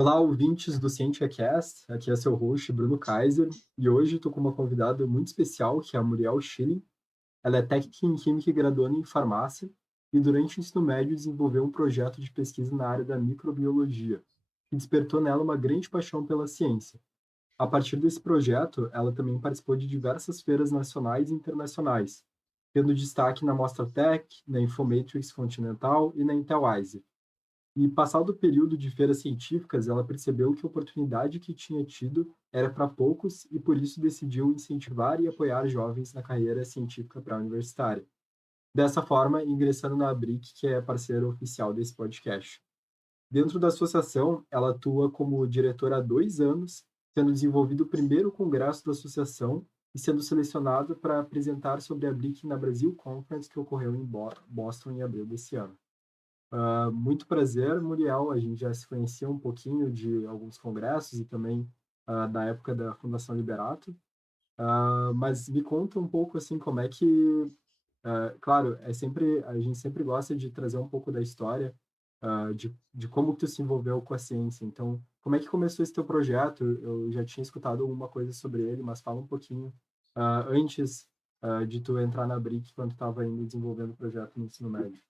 Olá, ouvintes do CientiaCast, aqui é seu host, Bruno Kaiser, e hoje estou com uma convidada muito especial, que é a Muriel Schilling. Ela é técnica em Química e graduanda em Farmácia, e durante o ensino médio desenvolveu um projeto de pesquisa na área da microbiologia, que despertou nela uma grande paixão pela ciência. A partir desse projeto, ela também participou de diversas feiras nacionais e internacionais, tendo destaque na Mostratec, na Infomatrix Continental e na Intelwise. E passado o período de feiras científicas, ela percebeu que a oportunidade que tinha tido era para poucos e por isso decidiu incentivar e apoiar jovens na carreira científica pré-universitária. Dessa forma, ingressando na ABRIC, que é parceira oficial desse podcast. Dentro da associação, ela atua como diretora há 2 anos, tendo desenvolvido o primeiro congresso da associação e sendo selecionada para apresentar sobre a ABRIC na Brasil Conference, que ocorreu em Boston em abril desse ano. Muito prazer, Muriel. A gente já se conhecia um pouquinho de alguns congressos e também da época da Fundação Liberato. Mas me conta um pouco assim como é que, claro, a gente sempre gosta de trazer um pouco da história de como tu se envolveu com a ciência. Então, como é que começou esse teu projeto? Eu já tinha escutado alguma coisa sobre ele, mas fala um pouquinho antes de tu entrar na BRIC, quando tu estava ainda desenvolvendo o projeto no ensino médio.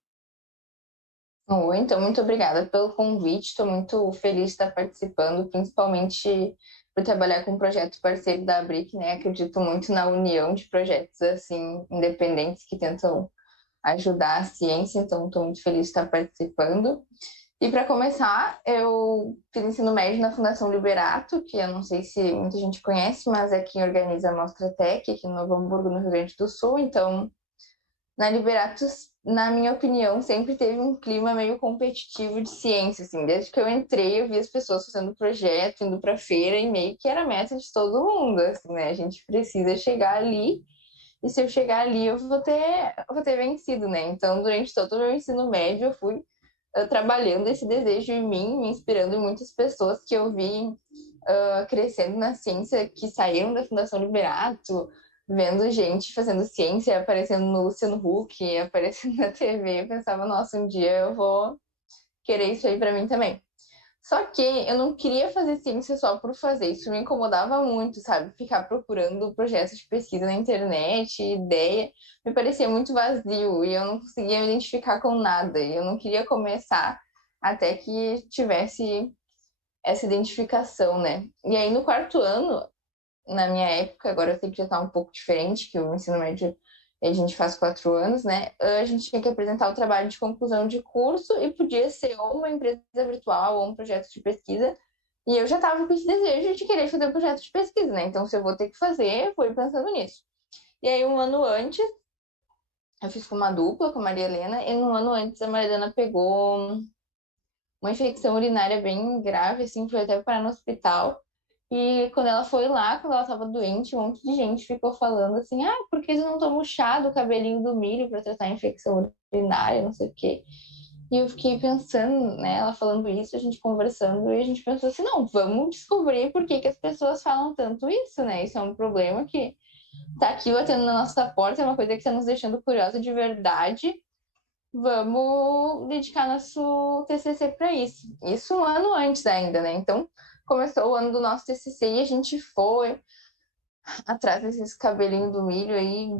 Oi, então, muito obrigada pelo convite. Estou muito feliz de estar participando, principalmente por trabalhar com um projeto parceiro da ABRIC, né? Acredito muito na união de projetos assim independentes que tentam ajudar a ciência, então estou muito feliz de estar participando. E para começar, eu fiz ensino médio na Fundação Liberato, que eu não sei se muita gente conhece, mas é quem organiza a Mostratec aqui no Novo Hamburgo, no Rio Grande do Sul. Então, na Liberatus, na minha opinião, sempre teve um clima meio competitivo de ciência, assim. Desde que eu entrei, eu vi as pessoas fazendo projeto, indo para feira, e meio que era a meta de todo mundo, assim, né? A gente precisa chegar ali, e se eu chegar ali, eu vou ter vencido, né? Então, durante todo o meu ensino médio, eu fui trabalhando esse desejo em mim, me inspirando em muitas pessoas que eu vi crescendo na ciência, que saíram da Fundação Liberato, vendo gente fazendo ciência, aparecendo no Luciano Huck, aparecendo na TV. Eu pensava, nossa, um dia eu vou querer isso aí para mim também. Só que eu não queria fazer ciência só por fazer, isso me incomodava muito, sabe? Ficar procurando projetos de pesquisa na internet, ideia, me parecia muito vazio e eu não conseguia me identificar com nada. E eu não queria começar até que tivesse essa identificação, né? E aí no quarto ano, na minha época, agora eu sei que já tá um pouco diferente, que o ensino médio a gente faz 4 anos, né? A gente tinha que apresentar o trabalho de conclusão de curso e podia ser ou uma empresa virtual ou um projeto de pesquisa. E eu já estava com esse desejo de querer fazer um projeto de pesquisa, né? Então, se eu vou ter que fazer, eu vou ir pensando nisso. E aí, um ano antes, eu fiz com uma dupla, com a Maria Helena, e um ano antes a Maria Helena pegou uma infecção urinária bem grave, assim, foi até parar no hospital. E quando ela foi lá, quando ela tava doente, um monte de gente ficou falando assim: ah, por que eles não tomam chá do cabelinho do milho para tratar a infecção urinária, não sei o quê. E eu fiquei pensando, né, ela falando isso, a gente conversando, e a gente pensou assim: não, vamos descobrir por que, que as pessoas falam tanto isso, né? Isso é um problema que tá aqui batendo na nossa porta, é uma coisa que está nos deixando curiosa de verdade. Vamos dedicar nosso TCC para isso. Isso um ano antes ainda, né? Então, começou o ano do nosso TCC e a gente foi atrás desses cabelinhos do milho aí,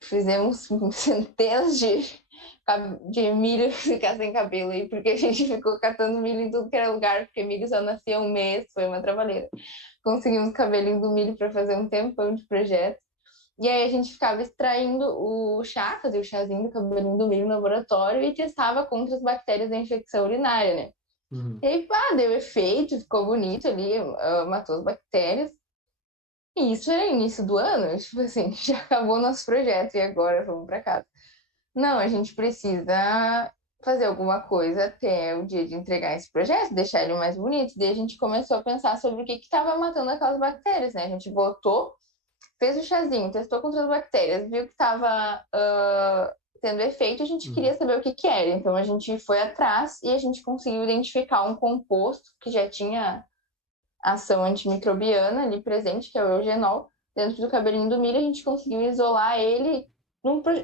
fizemos centenas de milho ficar sem cabelo aí, porque a gente ficou catando milho em tudo que era lugar, porque milho só nascia um mês, foi uma trabalheira. Conseguimos cabelinho do milho para fazer um tempão de projeto. E aí a gente ficava extraindo o chá, fazia o chazinho do cabelinho do milho no laboratório e testava contra as bactérias da infecção urinária, né? Uhum. E aí, pá, deu efeito, ficou bonito ali, matou as bactérias. E isso era início do ano, tipo assim, já acabou nosso projeto e agora vamos para casa. Não, a gente precisa fazer alguma coisa até o dia de entregar esse projeto, deixar ele mais bonito. Daí a gente começou a pensar sobre o que estava matando aquelas bactérias, né? A gente botou, fez o chazinho, testou contra as bactérias, viu que estava tendo efeito, a gente queria Uhum. saber o que que era. Então a gente foi atrás e a gente conseguiu identificar um composto que já tinha ação antimicrobiana ali presente, que é o eugenol. Dentro do cabelinho do milho, a gente conseguiu isolar ele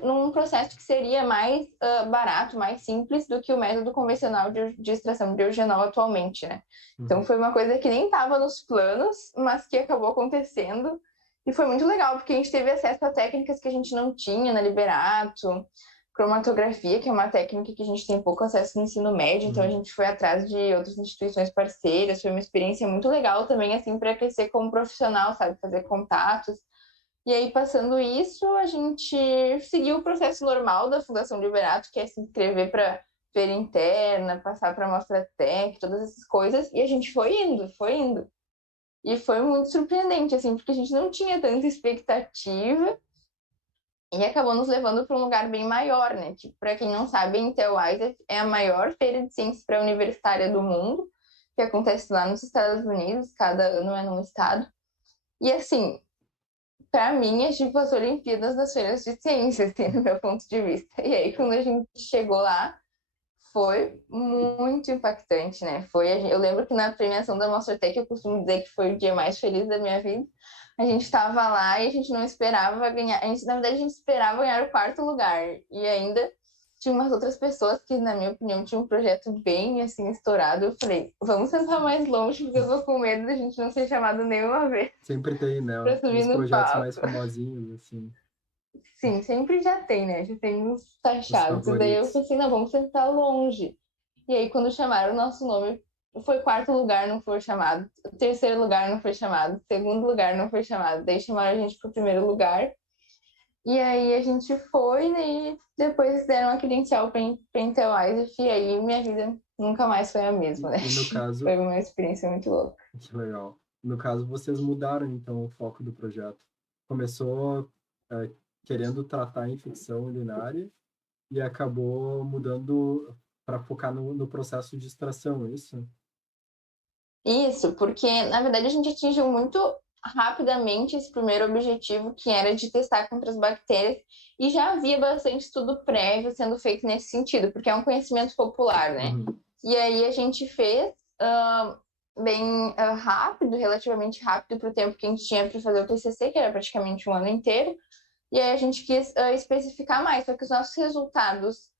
num processo que seria mais barato, mais simples do que o método convencional de extração de eugenol atualmente, né? Então foi uma coisa que nem estava nos planos, mas que acabou acontecendo. E foi muito legal, porque a gente teve acesso a técnicas que a gente não tinha na Liberato, cromatografia, que é uma técnica que a gente tem pouco acesso no ensino médio, então a gente foi atrás de outras instituições parceiras, foi uma experiência muito legal também, assim, para crescer como profissional, sabe? Fazer contatos. E aí, passando isso, a gente seguiu o processo normal da Fundação Liberato, que é se inscrever para feira interna, passar para mostra tech, todas essas coisas, e a gente foi indo, foi indo. E foi muito surpreendente, assim, porque a gente não tinha tanta expectativa e acabou nos levando para um lugar bem maior, né? Tipo, para quem não sabe, a Intel Isaac é a maior feira de ciências pré-universitária do mundo, que acontece lá nos Estados Unidos, cada ano é num estado. E, assim, para mim, é tipo as Olimpíadas das feiras de ciências, assim, do meu ponto de vista. E aí, quando a gente chegou lá, foi muito impactante, né? Eu lembro que na premiação da Mostratec, eu costumo dizer que foi o dia mais feliz da minha vida. A gente estava lá e a gente não esperava ganhar. Na verdade, a gente esperava ganhar o quarto lugar. E ainda tinha umas outras pessoas que, na minha opinião, tinham um projeto bem, assim, estourado. Eu falei, vamos sentar mais longe, porque eu tô com medo da gente não ser chamado nenhuma vez Sempre tem, né? para subir Uns no projetos palco. mais famosinhos, assim, Sim, sempre já tem, né? Já tem uns os taxados. E daí eu favoritos. pensei, não, vamos sentar longe. E aí, quando chamaram o nosso nome, foi quarto lugar, não foi chamado. Terceiro lugar não foi chamado. Segundo lugar não foi chamado. Daí chamaram a gente pro primeiro lugar. E aí a gente foi, né, e depois deram a credencial para Intel Isaac. E aí minha vida nunca mais foi a mesma, né? E no Foi caso, uma experiência muito louca. que legal. No caso, vocês mudaram, então, o foco do projeto. Começou querendo tratar a infecção urinária e acabou mudando para focar no processo de extração, é isso? Isso, porque na verdade a gente atingiu muito rapidamente esse primeiro objetivo, que era de testar contra as bactérias, e já havia bastante estudo prévio sendo feito nesse sentido, porque é um conhecimento popular, né? E aí a gente fez bem rápido, relativamente rápido para o tempo que a gente tinha para fazer o TCC, que era praticamente um ano inteiro, e aí a gente quis especificar mais, só que os nossos resultados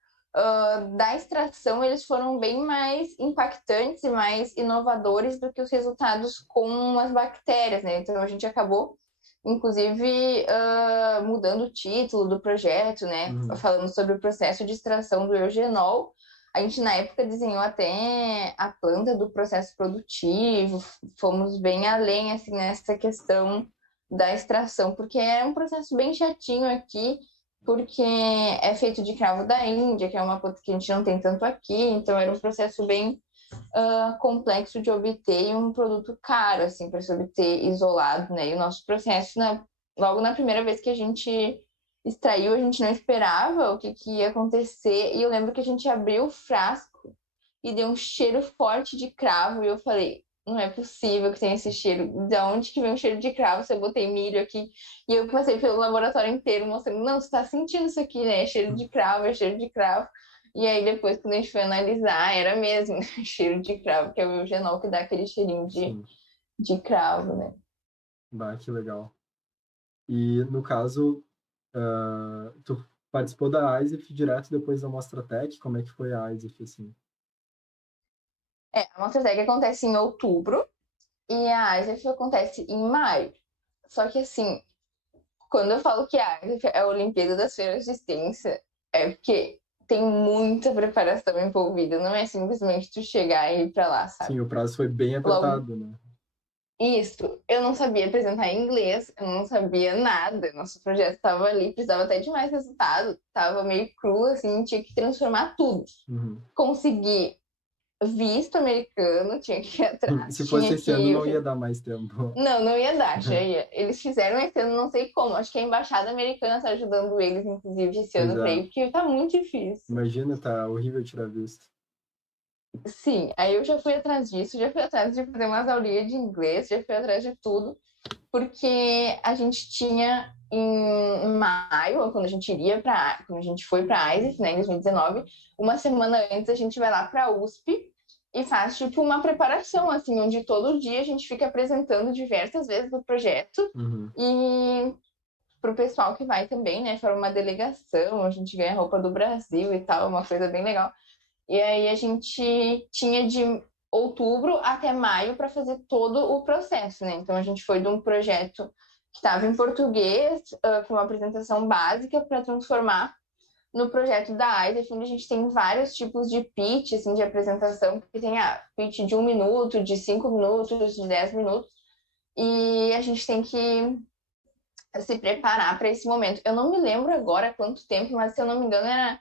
da extração, eles foram bem mais impactantes e mais inovadores do que os resultados com as bactérias, né? Então a gente acabou, inclusive, mudando o título do projeto, né? Falando sobre o processo de extração do eugenol. A gente, na época, desenhou até a planta do processo produtivo, fomos bem além, assim, nessa questão da extração, porque é um processo bem chatinho aqui, porque é feito de cravo da Índia, que é uma planta que a gente não tem tanto aqui, então era um processo bem complexo de obter e um produto caro, assim, para se obter isolado, né? E o nosso processo, logo na primeira vez que a gente extraiu, a gente não esperava o que ia acontecer, e eu lembro que a gente abriu o frasco e deu um cheiro forte de cravo, e eu falei, não é possível que tenha esse cheiro. De onde que vem o cheiro de cravo? Se eu botei milho aqui. E eu passei pelo laboratório inteiro mostrando, não, você tá sentindo isso aqui, né? É cheiro de cravo, é cheiro de cravo. E aí depois, quando a gente foi analisar, era mesmo, né? Cheiro de cravo, que é o eugenol que dá aquele cheirinho de cravo, né? Bah, que legal. E, no caso, tu participou da ISEF direto depois da Mostratec? Como é que foi a ISEF, assim? A Mostratec acontece em outubro e a ISEF acontece em maio. Só que, assim, quando eu falo que a ISEF é a Olimpíada das Feiras de Ciência, é porque tem muita preparação envolvida. Não é simplesmente tu chegar e ir pra lá, sabe? Sim, o prazo foi bem Logo, apertado, né? isso, eu não sabia apresentar em inglês, eu não sabia nada. Nosso projeto estava ali, precisava até de mais resultado, estava meio cru, assim, tinha que transformar tudo. Conseguir visto americano, tinha que ir atrás, Se fosse tinha esse ano, que. não ia dar mais tempo. Não, não ia dar, já ia. Eles fizeram esse ano, não sei como. Acho que a embaixada americana está ajudando eles, inclusive, esse Pois ano para é. ir, porque tá muito difícil. Imagina, tá horrível tirar visto. Sim, aí eu já fui atrás disso, já fui atrás de fazer umas aulinhas de inglês, já fui atrás de tudo, porque a gente tinha em maio, quando a gente quando a gente foi para a ISEF, né, em 2019, uma semana antes a gente vai lá para a USP e faz tipo uma preparação, assim, onde todo dia a gente fica apresentando diversas vezes o projeto e pro pessoal que vai também, né? Forma uma delegação, a gente ganha roupa do Brasil e tal, uma coisa bem legal. E aí a gente tinha de outubro até maio para fazer todo o processo, né? Então a gente foi de um projeto que estava em português, com uma apresentação básica, para transformar no projeto da ISEF, onde a gente tem vários tipos de pitch, assim, de apresentação, porque tem a pitch de 1 minuto, de 5 minutos, de 10 minutos, e a gente tem que se preparar para esse momento. Eu não me lembro agora quanto tempo, mas se eu não me engano era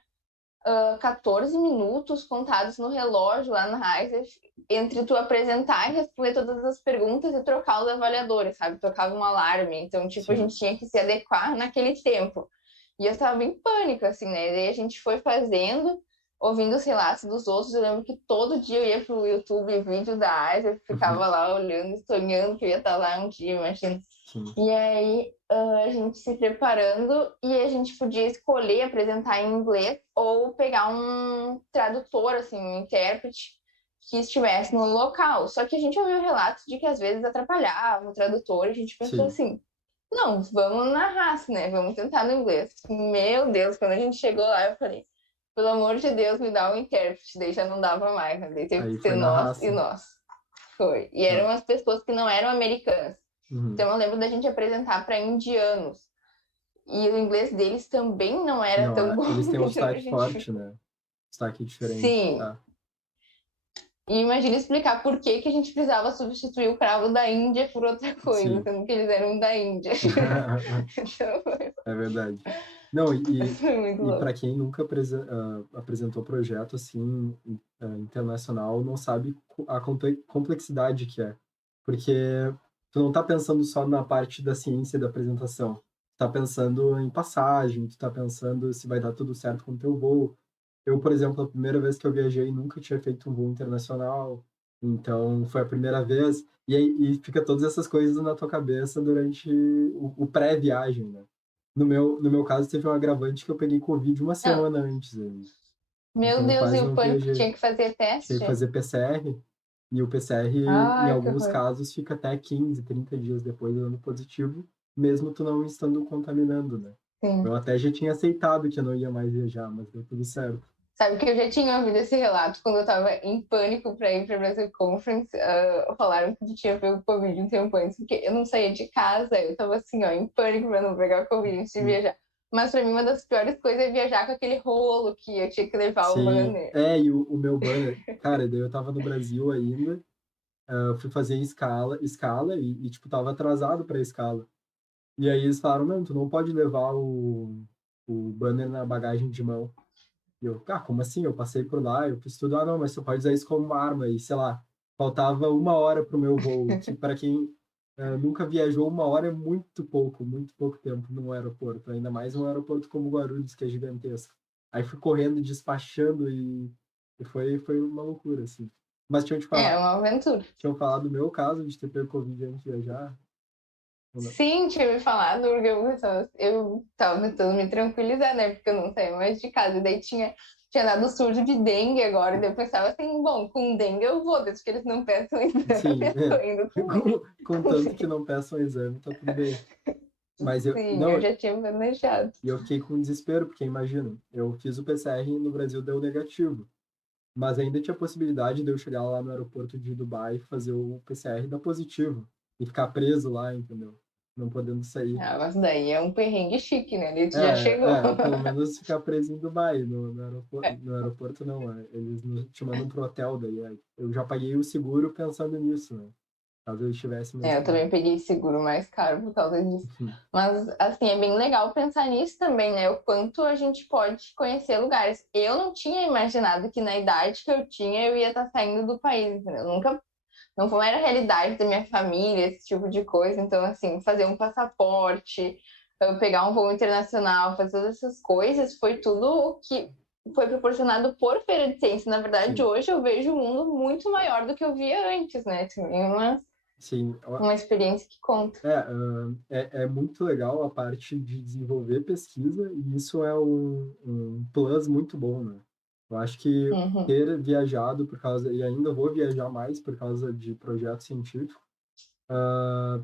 14 minutos contados no relógio lá no Heiser, entre tu apresentar e responder todas as perguntas e trocar os avaliadores, sabe? Tocava um alarme. Então, tipo, a Sim. gente tinha que se adequar naquele tempo. E eu estava em pânico, assim, né? E daí a gente foi fazendo, ouvindo os relatos dos outros. Eu lembro que todo dia eu ia pro YouTube vídeo da Heiser, ficava lá olhando, sonhando que eu ia estar lá um dia, imagina. Sim. E aí a gente se preparando e a gente podia escolher apresentar em inglês ou pegar um tradutor, assim, um intérprete que estivesse no local. Só que a gente ouviu relatos de que às vezes atrapalhava o tradutor e a gente pensou Sim. assim, não, vamos na raça, né? Vamos tentar no inglês. Meu Deus, quando a gente chegou lá, eu falei, pelo amor de Deus, me dá um intérprete. Daí já não dava mais, né? Daí teve Aí que foi ser na nós e raça. nós. Foi. E eram Tá. as pessoas que não eram americanas. Uhum. Então eu lembro da gente apresentar para indianos. E o inglês deles também não era Não, tão bom. eles têm um Então a sotaque gente. forte, né? Sotaque diferente, Sim. tá? E imagina explicar por que a gente precisava substituir o cravo da Índia por outra coisa, Sim. sendo que eles eram da Índia. Então É verdade. Não, foi muito e louco. para quem nunca apresentou projeto assim internacional, não sabe a complexidade que é. Porque tu não tá pensando só na parte da ciência da apresentação. Tu tá pensando em passagem, tu tá pensando se vai dar tudo certo com o teu voo. Eu, por exemplo, a primeira vez que eu viajei, nunca tinha feito um voo internacional. Então, foi a primeira vez. E aí e fica todas essas coisas na tua cabeça durante o pré-viagem, né? No meu caso, teve um agravante que eu peguei Covid uma Não, semana antes ainda. meu Então, eu Deus, e quase o não pânico viajei. tinha que fazer Tinha que teste? fazer PCR, e o PCR, em Ai, que alguns horror. casos, fica até 15, 30 dias depois dando positivo, mesmo tu não estando contaminando, né? Sim. Eu até já tinha aceitado que eu não ia mais viajar, mas deu tudo certo. Sabe que eu já tinha ouvido esse relato quando eu tava em pânico para ir para Brasil Conference. Falaram que tinha pego Covid um tempo antes, porque eu não saía de casa, eu tava assim, ó, em pânico para não pegar Covid antes de viajar. Mas para mim, uma das piores coisas é viajar com aquele rolo que eu tinha que levar o Sim, banner. e o meu banner, cara, daí eu tava no Brasil ainda, eu fui fazer escala tipo, tava atrasado pra escala. E aí eles falaram, não, tu não pode levar o banner na bagagem de mão. E eu, como assim? Eu passei por lá, eu fiz tudo, não, mas você pode usar isso como uma arma. E, sei lá, faltava 1 hora pro meu voo, que para quem nunca viajou, 1 hora é muito pouco tempo num aeroporto, ainda mais um aeroporto como Guarulhos, que é gigantesco. Aí fui correndo, despachando e foi uma loucura, assim. Mas É uma aventura. tinham falado do meu caso de ter pego Covid antes de viajar, ou não? Sim, tinha me falado, porque eu tava tentando me tranquilizar, né? Porque eu não saía mais de casa. E daí tinha dado surto de dengue agora. E daí eu pensava assim, bom, com dengue eu vou, desde que eles não peçam exame, Sim, eu tô indo também. contanto que não peçam exame, tá tudo bem. Mas Sim, eu não, já tinha planejado. e eu fiquei com desespero, porque imagina, eu fiz o PCR e no Brasil deu negativo, mas ainda tinha a possibilidade de eu chegar lá no aeroporto de Dubai, fazer o PCR e dar positivo, e ficar preso lá, entendeu? Não podendo sair. Ah, mas daí é um perrengue chique, né? Daí tu já chegou. Pelo menos ficar preso em Dubai, no aeroporto não, eles te mandam pro hotel, daí eu já paguei o seguro pensando nisso, né? Caso eu estivesse É, mesmo eu também com... peguei seguro mais caro por causa disso. Mas, assim, é bem legal pensar nisso também, né? O quanto a gente pode conhecer lugares. Eu não tinha imaginado que na idade que eu tinha eu ia estar saindo do país, entendeu? Nunca, não era a realidade da minha família, esse tipo de coisa. Então, assim, fazer um passaporte, eu pegar um voo internacional, fazer todas essas coisas, foi tudo o que foi proporcionado por Feira de Ciência. Na verdade, Sim, hoje eu vejo o mundo muito maior do que eu via antes, né? Assim, sim. uma experiência que conta. É muito legal a parte de desenvolver pesquisa, e isso é um plus muito bom, né? Eu acho que Uhum. ter viajado por causa, e ainda vou viajar mais por causa de projeto científico,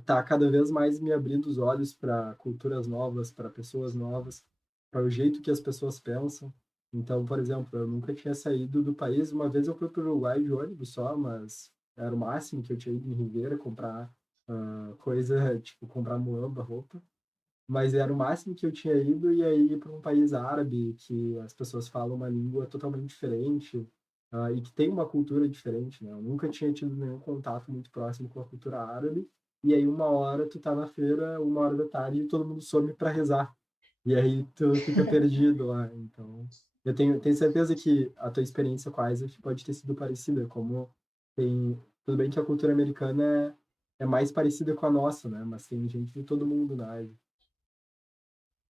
tá cada vez mais me abrindo os olhos para culturas novas, para pessoas novas, para o jeito que as pessoas pensam. Então, por exemplo, eu nunca tinha saído do país. Uma vez eu fui para o Uruguai de ônibus só, mas era o máximo que eu tinha ido em Ribeira comprar coisa, tipo, comprar muamba, roupa. Mas era o máximo que eu tinha ido, e aí ir para um país árabe, que as pessoas falam uma língua totalmente diferente, e que tem uma cultura diferente, né? Eu nunca tinha tido nenhum contato muito próximo com a cultura árabe, e aí uma hora tu tá na feira, 1 hora da tarde, e todo mundo some para rezar. E aí tu fica perdido lá. Então, eu tenho certeza que a tua experiência com a ISAF pode ter sido parecida, como tem... Tudo bem que a cultura americana é mais parecida com a nossa, né? Mas tem gente de todo mundo na ISAF.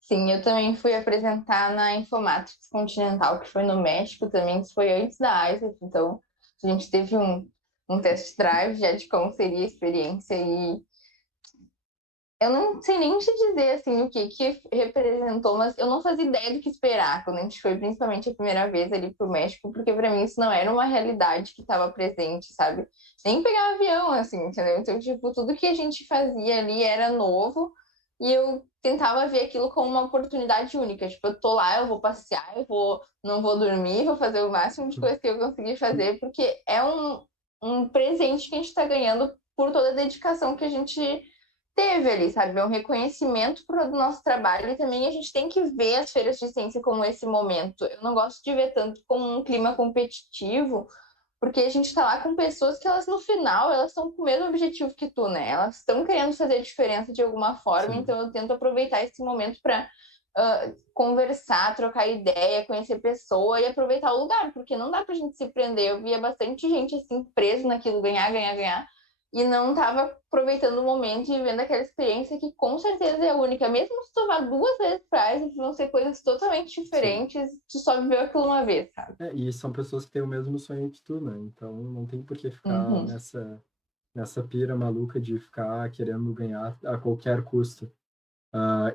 Sim, eu também fui apresentar na Infomatrix Continental, que foi no México também, isso foi antes da ISEF, então a gente teve um test drive já de como seria a experiência e eu não sei nem te dizer assim o que representou, mas eu não fazia ideia do que esperar quando a gente foi, principalmente a primeira vez ali pro México, porque para mim isso não era uma realidade que estava presente, sabe? Nem pegar avião, assim, entendeu? Então, tipo, tudo que a gente fazia ali era novo e eu tentava ver aquilo como uma oportunidade única. Tipo, eu tô lá, eu vou passear, não vou dormir, vou fazer o máximo de coisa que eu conseguir fazer, porque é um presente que a gente está ganhando por toda a dedicação que a gente teve ali, sabe? É um reconhecimento pro nosso trabalho e também a gente tem que ver as feiras de ciência como esse momento. Eu não gosto de ver tanto como um clima competitivo, porque a gente tá lá com pessoas que elas no final, elas estão com o mesmo objetivo que tu, né? Elas estão querendo fazer diferença de alguma forma, Sim. então eu tento aproveitar esse momento para conversar, trocar ideia, conhecer pessoa e aproveitar o lugar, porque não dá pra gente se prender. Eu via bastante gente assim preso naquilo, ganhar, ganhar, ganhar, e não estava aproveitando o momento e vivendo aquela experiência que com certeza é única. Mesmo se tu vá 2 vezes pra Ice, vão ser coisas totalmente Sim. diferentes, tu só viveu aquilo uma vez, sabe? E são pessoas que têm o mesmo sonho que tu, né? Então não tem por que ficar Uhum. nessa pira maluca de ficar querendo ganhar a qualquer custo.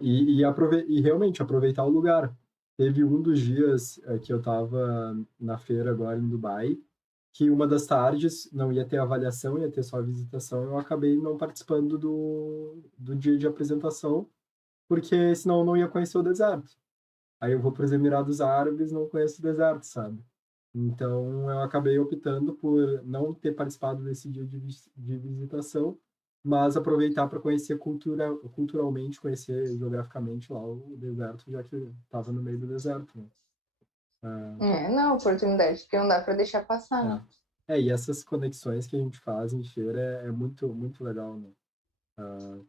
E realmente aproveitar o lugar. Teve um dos dias que eu estava na feira agora em Dubai, que uma das tardes não ia ter avaliação, ia ter só a visitação. Eu acabei não participando do dia de apresentação, porque senão eu não ia conhecer o deserto. Aí eu vou para os Emirados Árabes, não conheço o deserto, sabe? Então eu acabei optando por não ter participado desse dia de visitação, mas aproveitar para conhecer culturalmente, conhecer geograficamente lá o deserto, já que estava no meio do deserto, né? Não, oportunidade que não dá pra deixar passar, né? E essas conexões que a gente faz em feira é muito, muito legal, né?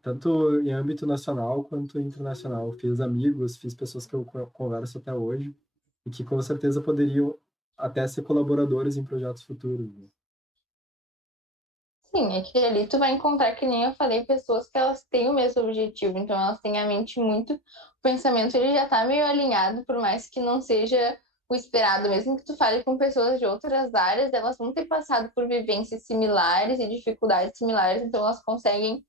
Tanto em âmbito nacional quanto internacional. Fiz amigos, fiz pessoas que eu converso até hoje e que com certeza poderiam até ser colaboradores em projetos futuros, né? Sim, é que ali tu vai encontrar, que nem eu falei, pessoas que elas têm o mesmo objetivo, então elas têm a mente muito, o pensamento ele já tá meio alinhado, por mais que não seja o esperado, mesmo que tu fale com pessoas de outras áreas, elas vão ter passado por vivências similares e dificuldades similares, então elas conseguem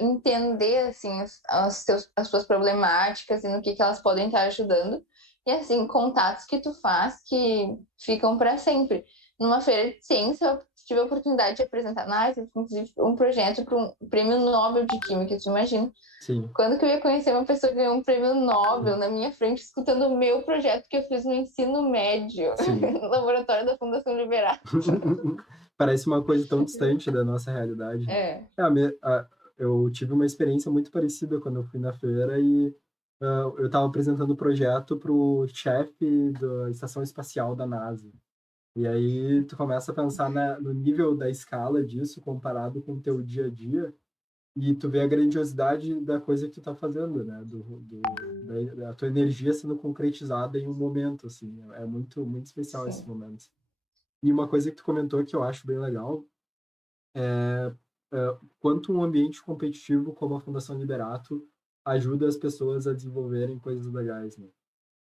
entender assim as suas problemáticas e no que elas podem estar ajudando e assim contatos que tu faz que ficam para sempre. Numa feira de ciência eu tive a oportunidade de apresentar inclusive um projeto para um prêmio Nobel de Química, tu imagina? Sim, Quando que eu ia conhecer uma pessoa que ganhou um prêmio Nobel na minha frente, escutando o meu projeto que eu fiz no ensino médio, sim. no laboratório da Fundação Liberar. Parece uma coisa tão distante da nossa realidade, né? É. Eu tive uma experiência muito parecida quando eu fui na feira e eu estava apresentando o projeto para o chefe da estação espacial da NASA. E aí tu começa a pensar no nível da escala disso comparado com o teu dia a dia e tu vê a grandiosidade da coisa que tu tá fazendo, né? Da tua energia sendo concretizada em um momento, assim. É muito, muito especial esses Sim. momentos. E uma coisa que tu comentou que eu acho bem legal quanto um ambiente competitivo como a Fundação Liberato ajuda as pessoas a desenvolverem coisas legais, né?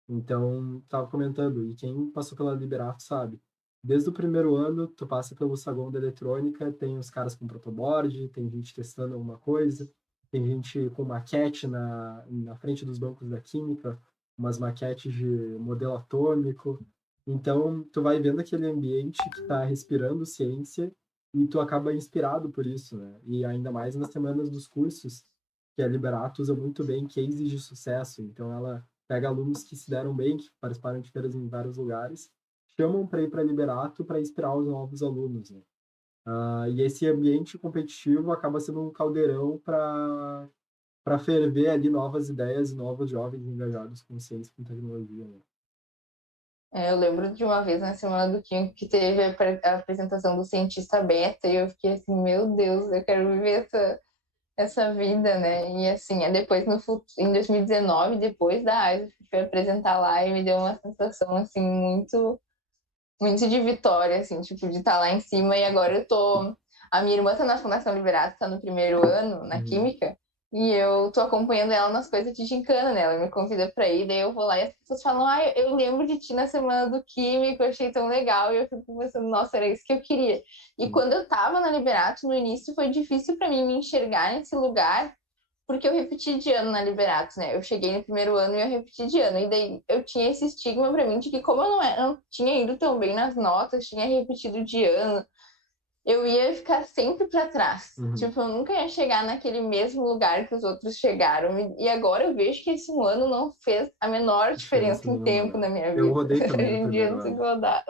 Então, estava comentando, e quem passou pela Liberato sabe, desde o primeiro ano, tu passa pelo saguão da eletrônica, tem os caras com protoboard, tem gente testando alguma coisa, tem gente com maquete na frente dos bancos da química, umas maquetes de modelo atômico. Então, tu vai vendo aquele ambiente que está respirando ciência e tu acaba inspirado por isso, né? E ainda mais nas semanas dos cursos, que a Liberato usa muito bem cases de sucesso. Então, ela pega alunos que se deram bem, que participaram de feiras em vários lugares, chamam para ir para a Liberato para inspirar os novos alunos, né? E esse ambiente competitivo acaba sendo um caldeirão para ferver ali novas ideias e novos jovens engajados com ciência e com tecnologia, né? Eu lembro de uma vez na Semana do Químico que teve a apresentação do cientista beta e eu fiquei assim, meu Deus, eu quero viver essa vida, né? E assim, depois em 2019, depois da AISA, fui apresentar lá e me deu uma sensação assim muito muito de vitória, assim, tipo, de estar lá em cima. E agora eu tô. A minha irmã tá na Fundação Liberato, tá no primeiro ano, na Uhum. Química, e eu tô acompanhando ela nas coisas de gincana, né? Ela me convida pra ir, daí eu vou lá e as pessoas falam: ah, eu lembro de ti na Semana do Químico, eu achei tão legal. E eu fico pensando: nossa, era isso que eu queria. E Sim. quando eu tava na Liberato, no início foi difícil pra mim me enxergar nesse lugar, porque eu repeti de ano na Liberato, né? Eu cheguei no primeiro ano e eu repeti de ano. E daí eu tinha esse estigma pra mim de que, como eu não tinha ido tão bem nas notas, tinha repetido de ano, eu ia ficar sempre pra trás. Uhum. Tipo, eu nunca ia chegar naquele mesmo lugar que os outros chegaram. E agora eu vejo que esse ano não fez a menor Diferença diferença em nenhuma, tempo né? na minha Eu vida. rodei também Hoje no em dia eu primeiro não sei ano. rodar.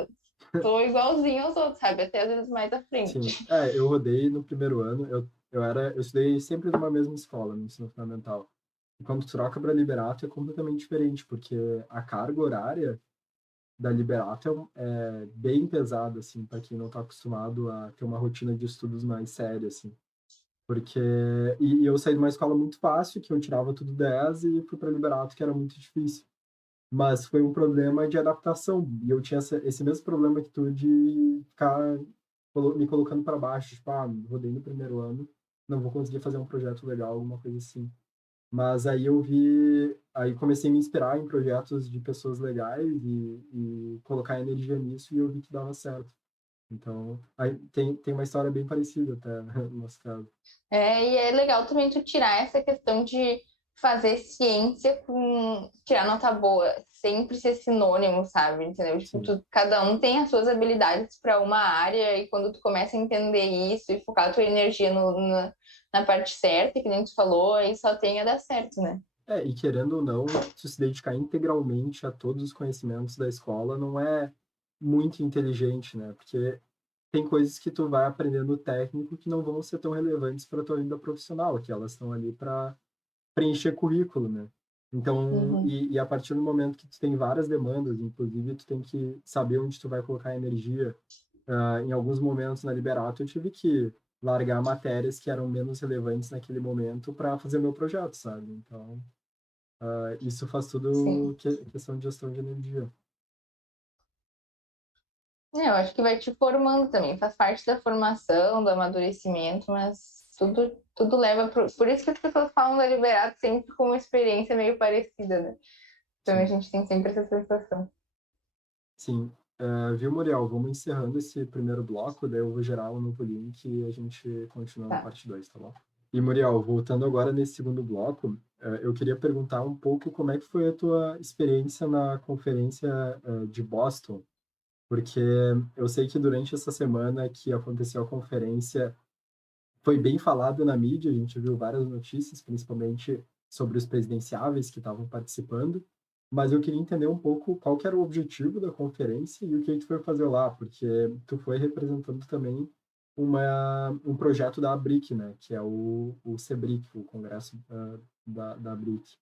Tô igualzinho aos outros, sabe? Até às vezes mais à Sim. frente. Eu rodei no primeiro ano. Eu estudei sempre numa mesma escola, no ensino fundamental. E quando tu troca para Liberato é completamente diferente, porque a carga horária da Liberato é bem pesada, assim, para quem não está acostumado a ter uma rotina de estudos mais séria, assim. Porque... E eu saí de uma escola muito fácil, que eu tirava tudo 10 e fui para Liberato, que era muito difícil. Mas foi um problema de adaptação. E eu tinha esse mesmo problema que tu de ficar me colocando para baixo. Tipo, rodei no primeiro ano, não vou conseguir fazer um projeto legal, alguma coisa assim. Mas aí comecei a me inspirar em projetos de pessoas legais e colocar energia nisso e eu vi que dava certo. Então, aí tem uma história bem parecida até no nosso caso. E é legal também tu tirar essa questão de fazer ciência com tirar nota boa, sempre ser sinônimo, sabe? Entendeu? Tipo, Sim. cada um tem as suas habilidades para uma área e quando tu começa a entender isso e focar a tua energia na parte certa, que nem tu falou, aí só tem a dar certo, né? E querendo ou não, se dedicar integralmente a todos os conhecimentos da escola não é muito inteligente, né? Porque tem coisas que tu vai aprender no técnico que não vão ser tão relevantes para tua vida profissional, que elas estão ali para preencher currículo, né? Então, Uhum. e a partir do momento que tu tem várias demandas, inclusive tu tem que saber onde tu vai colocar a energia. Em alguns momentos na Liberato eu tive que largar matérias que eram menos relevantes naquele momento para fazer meu projeto, sabe? Então, isso faz Sim. tudo questão de gestão de energia. Eu acho que vai te formando também, faz parte da formação, do amadurecimento, mas tudo leva por isso que as pessoas falam da Liberato sempre com uma experiência meio parecida, né? Então a Sim, gente tem sempre essa sensação. sim. Viu, Muriel? Vamos encerrando esse primeiro bloco, daí eu vou gerar um novo link e a gente continua na Tá. parte 2, tá bom? E, Muriel, voltando agora nesse segundo bloco, eu queria perguntar um pouco como é que foi a tua experiência na conferência de Boston, porque eu sei que durante essa semana que aconteceu a conferência, foi bem falado na mídia, a gente viu várias notícias, principalmente sobre os presidenciáveis que estavam participando, mas eu queria entender um pouco qual que era o objetivo da conferência e o que a gente foi fazer lá, porque tu foi representando também um projeto da ABRIC, né, que é o CEBRIC, o Congresso da ABRIC.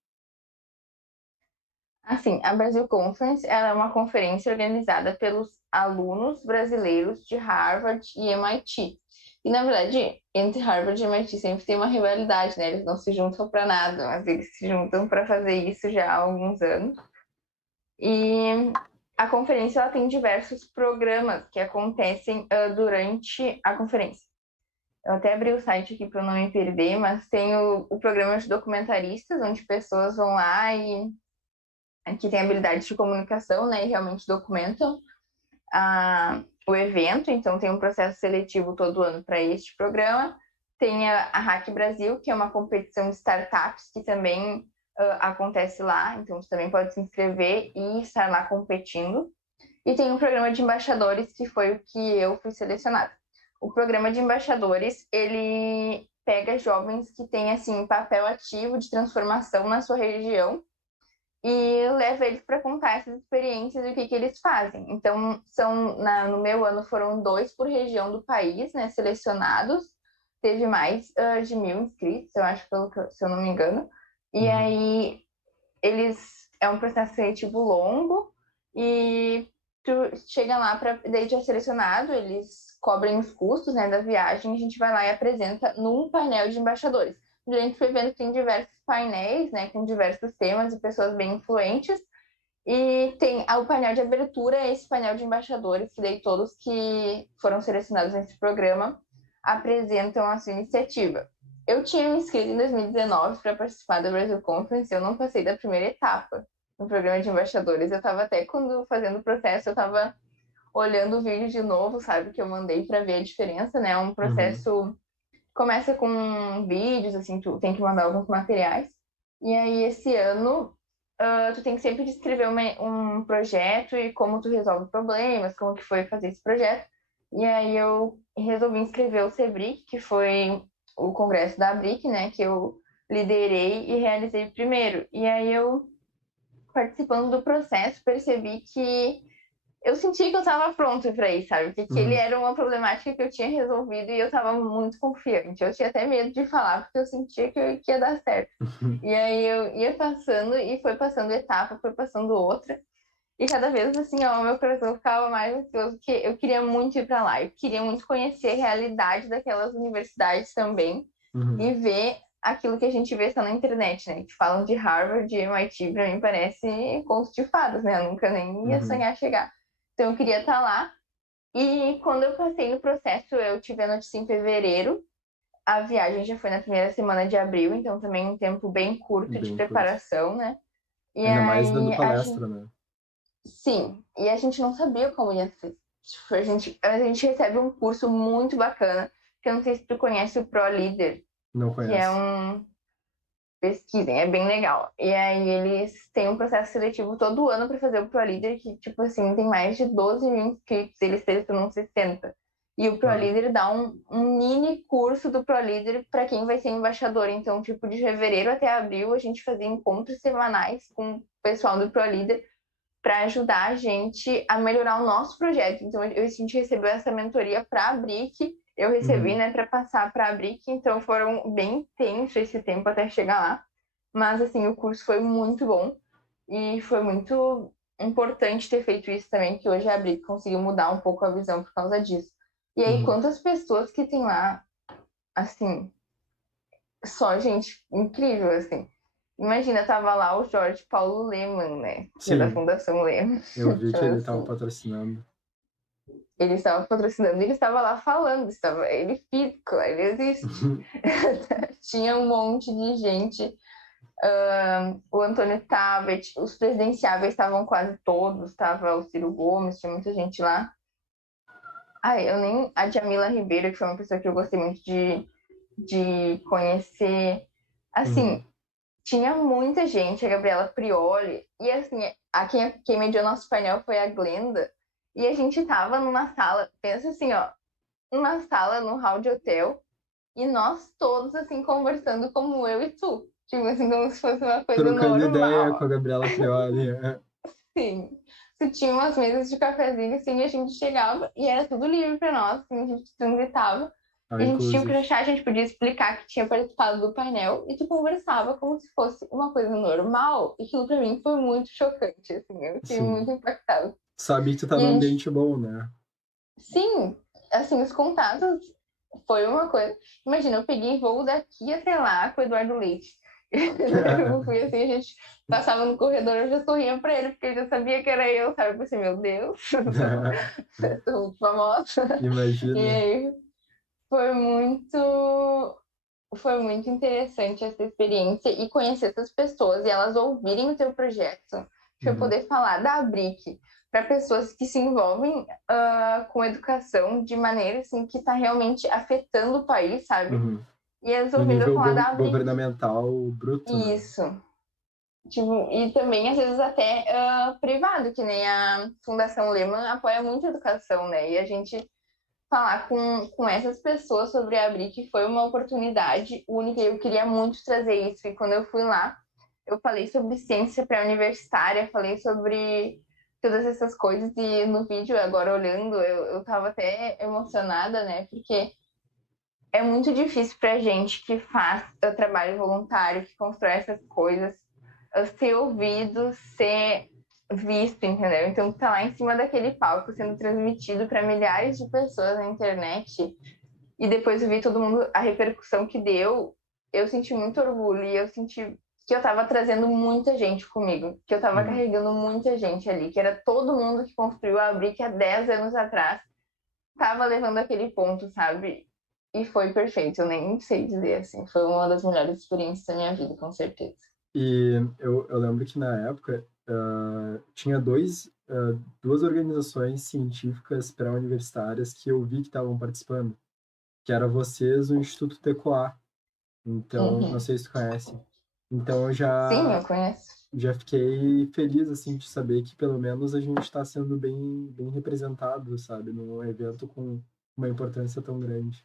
Assim, a Brasil Conference ela é uma conferência organizada pelos alunos brasileiros de Harvard e MIT. E, na verdade, entre Harvard e MIT sempre tem uma rivalidade, né? Eles não se juntam para nada, mas eles se juntam para fazer isso já há alguns anos. E a conferência ela tem diversos programas que acontecem durante a conferência. Eu até abri o site aqui para não me perder, mas tem o programa de documentaristas, onde pessoas vão lá e que tem habilidade de comunicação, né, e realmente documentam o evento. Então tem um processo seletivo todo ano para este programa. Tem a Hack Brasil, que é uma competição de startups que também acontece lá, então você também pode se inscrever e estar lá competindo. E tem um programa de embaixadores, que foi o que eu fui selecionada. o programa de embaixadores, ele pega jovens que têm, assim, papel ativo de transformação na sua região e leva eles para contar essas experiências e o que eles fazem. Então, no meu ano foram 2 por região do país, né, selecionados. Teve mais de 1.000 inscritos, eu acho, se eu não me engano. E aí, é um processo seletivo longo e tu chega lá, daí tu é selecionado, eles cobrem os custos, né, da viagem, a gente vai lá e apresenta num painel de embaixadores. A gente foi vendo que tem diversos painéis, né, com diversos temas e pessoas bem influentes. E tem o painel de abertura, esse painel de embaixadores, que daí todos que foram selecionados nesse programa apresentam a sua iniciativa. Eu tinha me inscrito em 2019 para participar da Brasil Conference, eu não passei da primeira etapa no programa de embaixadores. Eu estava até, quando fazendo o processo, eu estava olhando o vídeo de novo, sabe, que eu mandei para ver a diferença, né? É um processo começa com vídeos, assim, tu tem que mandar alguns materiais. E aí, esse ano, tu tem que sempre descrever um projeto e como tu resolve problemas, como que foi fazer esse projeto. E aí, eu resolvi inscrever o CEBRIC, que foi o congresso da ABRIC, né, que eu liderei e realizei primeiro. E aí, eu, participando do processo, percebi que eu senti que eu estava pronta para ir, sabe? Que ele era uma problemática que eu tinha resolvido e eu estava muito confiante. Eu tinha até medo de falar, porque eu sentia que ia dar certo. E aí eu ia passando e foi passando etapa, foi passando outra. E cada vez, assim, ó, meu coração ficava mais ansioso, porque eu queria muito ir para lá. Eu queria muito conhecer a realidade daquelas universidades também e ver aquilo que a gente vê só na internet, né? Que falam de Harvard, de MIT, para mim parece conto de fadas, né? Eu nunca nem ia sonhar chegar. Então, eu queria estar lá. E quando eu passei no processo, eu tive a notícia em fevereiro. A viagem já foi na primeira semana de abril, então também um tempo bem curto de preparação, né? E Ainda mais aí, dando palestra, né? Sim, e a gente não sabia como ia ser. Tipo, a gente recebe um curso muito bacana, que eu não sei se tu conhece o ProLeader, Não que é conheço. pesquisem, é bem legal. E aí eles têm um processo seletivo todo ano para fazer o ProLeader, que, tipo assim, tem mais de 12.000 inscritos, eles selecionam 60. E o ProLeader dá um mini curso do ProLeader para quem vai ser embaixador. Então, tipo, de fevereiro até abril, a gente fazia encontros semanais com o pessoal do ProLeader para ajudar a gente a melhorar o nosso projeto. Então, a gente recebeu essa mentoria para a BRIC, eu recebi, né, para passar para a BRIC, então foram bem intenso esse tempo até chegar lá. Mas, assim, o curso foi muito bom e foi muito importante ter feito isso também, que hoje a BRIC conseguiu mudar um pouco a visão por causa disso. E aí, quantas pessoas que tem lá, assim, só gente incrível, assim. Imagina, tava lá o Jorge Paulo Lemann, né? Que é da Sim, Fundação Lemann. eu vi que Então, ele estava assim, patrocinando. ele estava patrocinando, ele estava lá falando, ele físico, ele existe. Tinha um monte de gente. O Antônio Tabet, os presidenciáveis estavam quase todos, estava o Ciro Gomes, tinha muita gente lá. A Djamila Ribeiro, que foi uma pessoa que eu gostei muito de conhecer. Assim, tinha muita gente, a Gabriela Prioli, e assim, quem mediou nosso painel foi a Glenda, e a gente tava numa sala, pensa assim, ó, uma sala no hall de hotel, e nós todos, assim, conversando como eu e tu. Tipo assim, como se fosse uma coisa Trocando ideia com a normal. Gabriela Prioli. Sim. Tu tinha umas mesas de cafezinho, assim, e a gente chegava, e era tudo livre pra nós, assim, a gente transitava. E a gente tinha o Inclusive. crachá, a gente podia explicar que tinha participado do painel e tu conversava como se fosse uma coisa normal. E aquilo pra mim foi muito chocante, assim, eu fiquei Sim. muito impactada. Sabe que tu tá E a num gente, ambiente bom, né? sim, assim, os contatos foi uma coisa. Imagina, eu peguei voo daqui até lá com o Eduardo Leite. Eu fui assim, a gente passava no corredor, eu já sorria pra ele, porque ele já sabia que era eu, sabe? Eu pensei, meu Deus, eu sou muito famosa. E Imagina. aí foi foi muito interessante essa experiência e conhecer essas pessoas e elas ouvirem o teu projeto para eu poder falar da Abric para pessoas que se envolvem com educação de maneira assim que está realmente afetando o país, sabe? E elas No ouvindo eu nível falar da Abric. governamental bruto, né? Isso. Tipo, e também, às vezes, até privado, que nem a Fundação Lehman apoia muito a educação, né? E a gente falar com essas pessoas sobre a Bric foi uma oportunidade única e eu queria muito trazer isso. E quando eu fui lá, eu falei sobre ciência pré-universitária, falei sobre todas essas coisas e no vídeo, agora olhando, eu tava até emocionada, né? Porque é muito difícil pra gente que faz o trabalho voluntário, que constrói essas coisas, ser ouvido, ser visto, entendeu? Então, tá lá em cima daquele palco sendo transmitido para milhares de pessoas na internet e depois eu vi todo mundo, a repercussão que deu, eu senti muito orgulho e eu senti que eu tava trazendo muita gente comigo, que eu tava Uhum. carregando muita gente ali, que era todo mundo que construiu a Brick há 10 anos atrás, tava levando aquele ponto, sabe? E foi perfeito, eu nem sei dizer assim, foi uma das melhores experiências da minha vida, com certeza. E eu lembro que na época tinha duas organizações científicas pré-universitárias que eu vi que estavam participando, que era vocês, o Instituto Tecoar. Então, não Uhum. sei se tu conhece. Então, eu Sim, já, eu conheço. já fiquei feliz, assim, de saber que pelo menos a gente está sendo bem representado, sabe? Num evento com uma importância tão grande.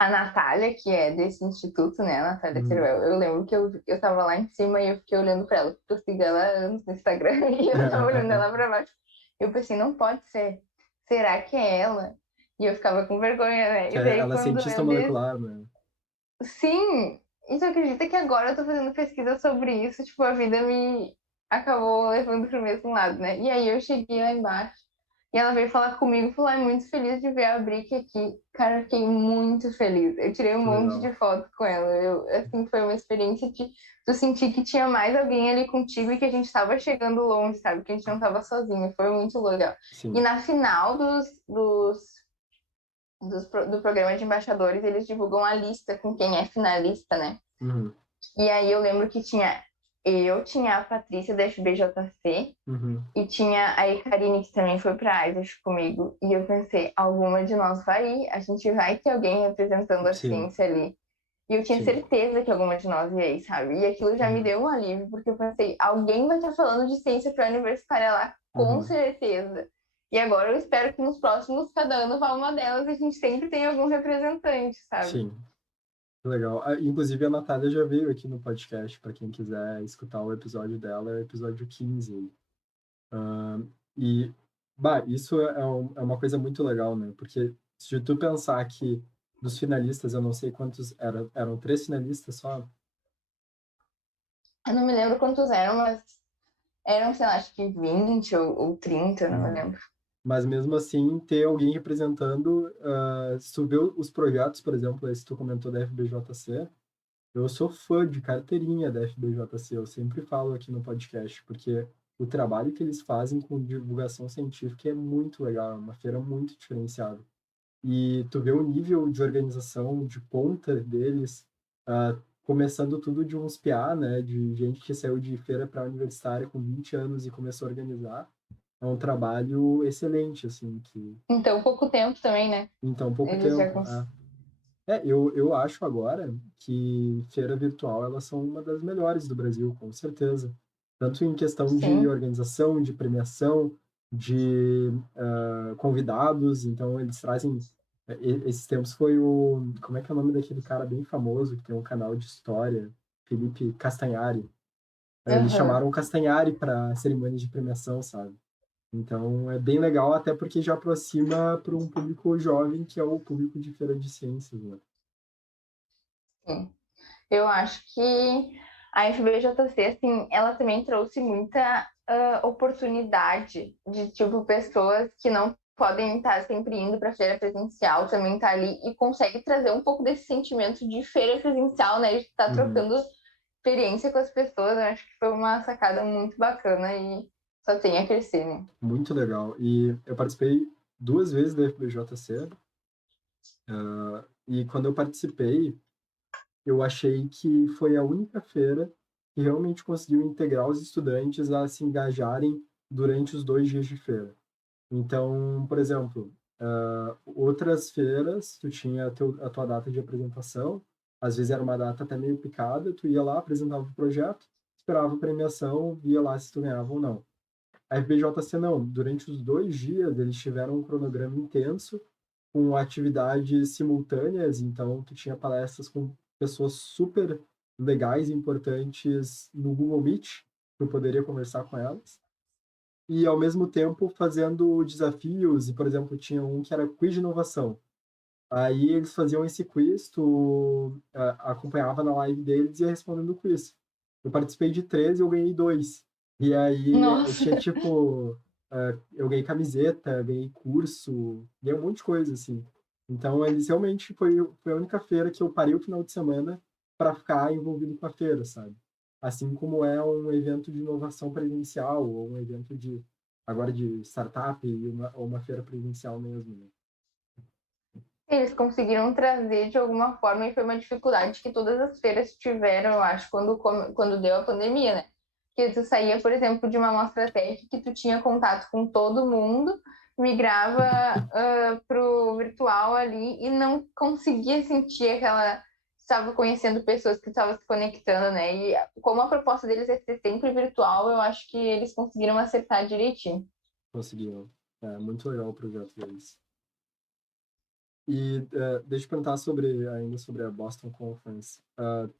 A Natália, que é desse instituto, né, a Natália Uhum. Teruel, eu lembro que eu tava lá em cima e eu fiquei olhando pra ela, porque eu sigo ela há anos no Instagram, e eu tava olhando ela pra baixo. Eu pensei, não pode ser. Será que é ela? E eu ficava com vergonha, né? Que E daí ela é quando cientista eu disse, molecular, né? sim! E tu acredita que agora eu tô fazendo pesquisa sobre isso? Tipo, a vida me acabou levando pro mesmo lado, né? E aí eu cheguei lá embaixo. E ela veio falar comigo e falou: "Ai, muito feliz de ver a Brick aqui." Cara, eu fiquei muito feliz. Eu tirei um Que monte legal. de fotos com ela. Assim, foi uma experiência de tu sentir que tinha mais alguém ali contigo e que a gente estava chegando longe, sabe? Que a gente não estava sozinho. Foi muito legal. E Sim. na final do programa de embaixadores, eles divulgam a lista com quem é finalista, né? Uhum. E aí eu lembro que tinha a Patrícia da FBJC, Uhum. e tinha a Karine, que também foi para a ISAS comigo. E eu pensei, alguma de nós vai ir, a gente vai ter alguém representando a Sim, ciência ali. E eu tinha sim. certeza que alguma de nós ia ir, sabe? E aquilo já me Uhum. deu um alívio, porque eu pensei, alguém vai estar falando de ciência para universitária lá, com Uhum. certeza. E agora eu espero que nos próximos, cada ano vá uma delas, a gente sempre tenha algum representante, sabe? Sim. Que legal. Inclusive, a Natália já veio aqui no podcast, para quem quiser escutar o episódio dela, é o episódio 15. E, bah, isso é uma coisa muito legal, né? Porque se tu pensar que dos finalistas, eu não sei quantos eram três finalistas só. Eu não me lembro quantos eram, mas eram, sei lá, acho que 20 ou 30, não me Uhum. lembro. Mas mesmo assim, ter alguém representando, se tu vê os projetos, por exemplo, esse que tu comentou da FBJC, eu sou fã de carteirinha da FBJC, eu sempre falo aqui no podcast, porque o trabalho que eles fazem com divulgação científica é muito legal, é uma feira muito diferenciada. E tu vê o nível de organização de ponta deles, começando tudo de uns PA, né, de gente que saiu de feira para universitária com 20 anos e começou a organizar. É um trabalho excelente, assim, que Então, pouco tempo também, né? em tão pouco Eles já tempo. Eu acho agora que feira virtual elas são uma das melhores do Brasil, com certeza. Tanto em questão de sim. organização, de premiação, de convidados. Então, eles trazem. Esses tempos foi o. Como é que é o nome daquele cara bem famoso que tem um canal de história? Felipe Castanhari. Eles Aham. chamaram o Castanhari para cerimônia de premiação, sabe? Então, é bem legal, até porque já aproxima para um público jovem, que é o público de feira de ciências, né? Sim. Eu acho que a FBJC, assim, ela também trouxe muita oportunidade de, tipo, pessoas que não podem estar sempre indo para feira presencial, também estar ali e consegue trazer um pouco desse sentimento de feira presencial, né? De estar Uhum. trocando experiência com as pessoas. Eu acho que foi uma sacada muito bacana e só tem a crescer, né? Muito legal. E eu participei duas vezes da FBJC, e quando eu participei, eu achei que foi a única feira que realmente conseguiu integrar os estudantes a se engajarem durante os 2 dias de feira. Então, por exemplo, outras feiras, tu tinha a tua data de apresentação, às vezes era uma data até meio picada, tu ia lá, apresentava o projeto, esperava a premiação, via lá se tu ganhava ou não. A FBJC não, durante os 2 dias eles tiveram um cronograma intenso com atividades simultâneas, então tu tinha palestras com pessoas super legais e importantes no Google Meet, eu poderia conversar com elas, e ao mesmo tempo fazendo desafios, e por exemplo, tinha um que era quiz de inovação. Aí eles faziam esse quiz, tu acompanhava na live deles e ia respondendo o quiz. Eu participei de 3 e eu ganhei 2. E aí Nossa, tinha tipo, eu ganhei camiseta, ganhei curso, ganhei um monte de coisa, assim. Então eles realmente foi a única feira que eu parei o final de semana para ficar envolvido com a feira, sabe? Assim como é um evento de inovação presencial, ou um evento agora de startup, ou uma feira presencial mesmo, né? eles conseguiram trazer de alguma forma e foi uma dificuldade que todas as feiras tiveram, eu acho, quando deu a pandemia, né? Que tu saía, por exemplo, de uma mostra tech que tu tinha contato com todo mundo, migrava pro virtual ali e não conseguia sentir aquela estava conhecendo pessoas que estavam se conectando, né? E como a proposta deles é ser sempre virtual, eu acho que eles conseguiram acertar direitinho. Conseguiram. É muito legal o projeto deles. E deixa eu perguntar ainda sobre a Boston Conference.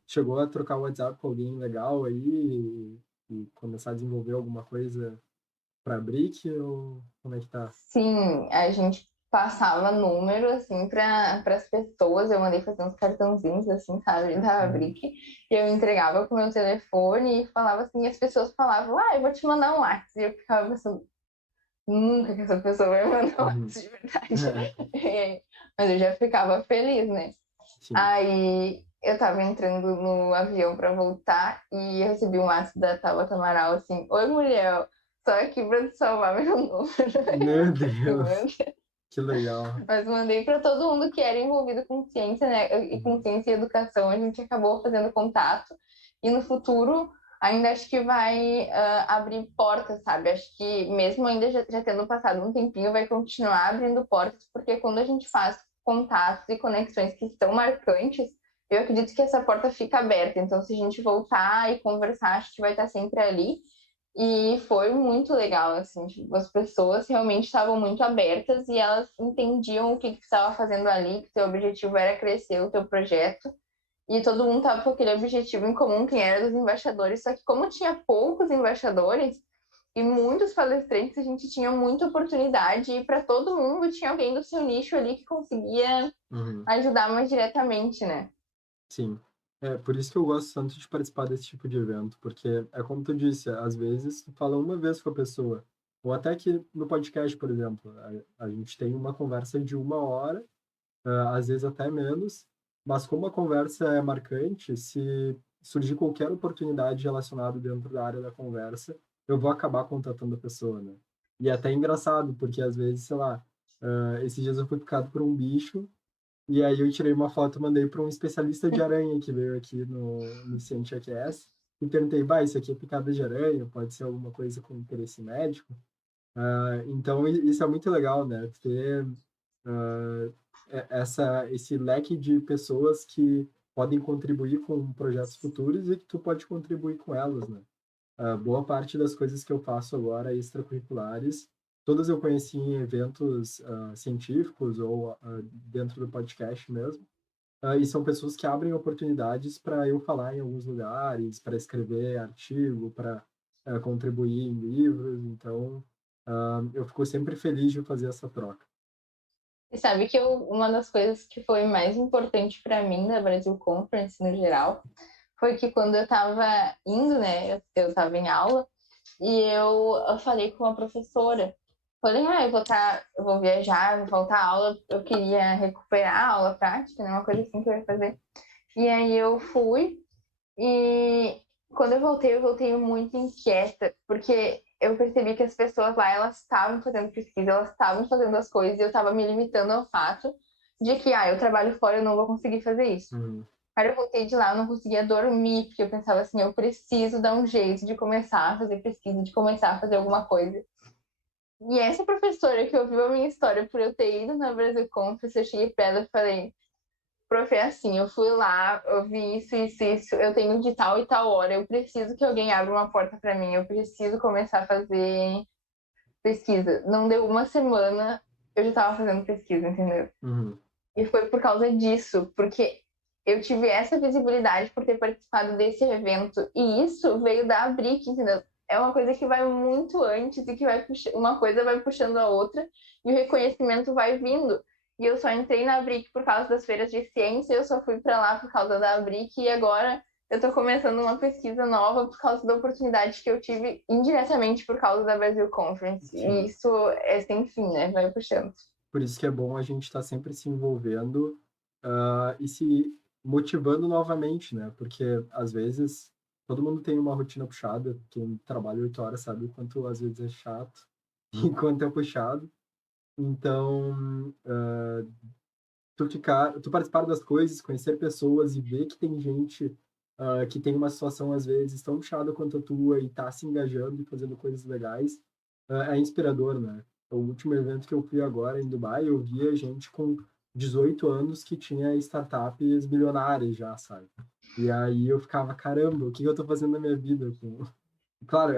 Chegou a trocar o WhatsApp com alguém legal aí e começar a desenvolver alguma coisa para a Brick ou como é que tá? Sim, a gente passava número, assim, para as pessoas. Eu mandei fazer uns cartãozinhos, assim, sabe, da Uhum. Brick. E eu entregava com o meu telefone e falava assim, e as pessoas falavam, eu vou te mandar um WhatsApp. E eu ficava pensando, nunca que essa pessoa vai mandar um Uhum. WhatsApp de verdade. Mas eu já ficava feliz, né? Sim. Aí eu tava entrando no avião para voltar e eu recebi um WhatsApp da Tabata Amaral, assim, oi, mulher, só aqui pra te salvar meu número. Eu Meu fiquei assim, meu Deus, Deus. que legal. Mas mandei para todo mundo que era envolvido com ciência, né? E com Uhum. ciência e educação, a gente acabou fazendo contato. E no futuro, ainda acho que vai abrir portas, sabe? Acho que mesmo ainda já tendo passado um tempinho, vai continuar abrindo portas, porque quando a gente faz contatos e conexões que são marcantes, eu acredito que essa porta fica aberta. Então, se a gente voltar e conversar, acho que vai estar sempre ali. E foi muito legal, assim, tipo, as pessoas realmente estavam muito abertas e elas entendiam o que que estava fazendo ali, que teu objetivo era crescer o teu projeto. E todo mundo estava com aquele objetivo em comum, quem era dos embaixadores. Só que como tinha poucos embaixadores e muitos palestrantes, a gente tinha muita oportunidade e para todo mundo tinha alguém do seu nicho ali que conseguia Uhum. ajudar mais diretamente, né? Sim. É por isso que eu gosto tanto de participar desse tipo de evento, porque é como tu disse, às vezes tu fala uma vez com a pessoa, ou até que no podcast, por exemplo, a gente tem uma conversa de 1 hora, às vezes até menos, mas como a conversa é marcante, se surgir qualquer oportunidade relacionada dentro da área da conversa, eu vou acabar contatando a pessoa, né? E é até engraçado, porque às vezes, sei lá, esses dias eu fui picado por um bicho, e aí eu tirei uma foto e mandei para um especialista de aranha que veio aqui no CientiaCast, e perguntei, bah, isso aqui é picada de aranha, pode ser alguma coisa com interesse médico? Então, isso é muito legal, né? Ter ah, esse leque de pessoas que podem contribuir com projetos futuros e que tu pode contribuir com elas, né? Boa parte das coisas que eu faço agora, extracurriculares, todas eu conheci em eventos científicos ou dentro do podcast mesmo. E são pessoas que abrem oportunidades para eu falar em alguns lugares, para escrever artigo, para contribuir em livros. Então, eu fico sempre feliz de fazer essa troca. E sabe que uma das coisas que foi mais importante para mim da Brasil Conference no geral foi que quando eu estava indo, né, eu estava em aula e eu falei com uma professora. Falei, eu vou viajar, vou faltar aula, eu queria recuperar a aula prática, né, uma coisa assim que eu ia fazer. E aí eu fui e quando eu voltei muito inquieta, porque eu percebi que as pessoas lá, elas estavam fazendo pesquisa, elas estavam fazendo as coisas e eu estava me limitando ao fato de que, eu trabalho fora, eu não vou conseguir fazer isso. Uhum. Aí eu voltei de lá, eu não conseguia dormir, porque eu pensava assim, eu preciso dar um jeito de começar a fazer pesquisa, de começar a fazer alguma coisa. E essa professora que ouviu a minha história por eu ter ido na Brasil Conference, eu cheguei pra ela e falei, prof, é assim, eu fui lá, eu vi isso, eu tenho de tal e tal hora, eu preciso que alguém abra uma porta para mim, eu preciso começar a fazer pesquisa. Não deu uma semana, eu já estava fazendo pesquisa, entendeu? Uhum. E foi por causa disso, porque eu tive essa visibilidade por ter participado desse evento. E isso veio da Abric, entendeu? É uma coisa que vai muito antes e que uma coisa vai puxando a outra e o reconhecimento vai vindo. E eu só entrei na Abric por causa das feiras de ciência, eu só fui para lá por causa da Abric e agora eu estou começando uma pesquisa nova por causa da oportunidade que eu tive indiretamente por causa da Brasil Conference. Sim. E isso é sem fim, né? Vai puxando. Por isso que é bom a gente estar sempre se envolvendo e se motivando novamente, né? Porque às vezes todo mundo tem uma rotina puxada. Quem trabalha 8 horas sabe o quanto às vezes é chato e quanto é puxado. Então, tu participar das coisas, conhecer pessoas e ver que tem gente que tem uma situação às vezes tão puxada quanto a tua e tá se engajando e fazendo coisas legais, é inspirador, né? O último evento que eu fui agora em Dubai, eu via gente com 18 anos que tinha startups bilionárias já, sabe? E aí eu ficava, caramba, o que eu tô fazendo na minha vida? Claro,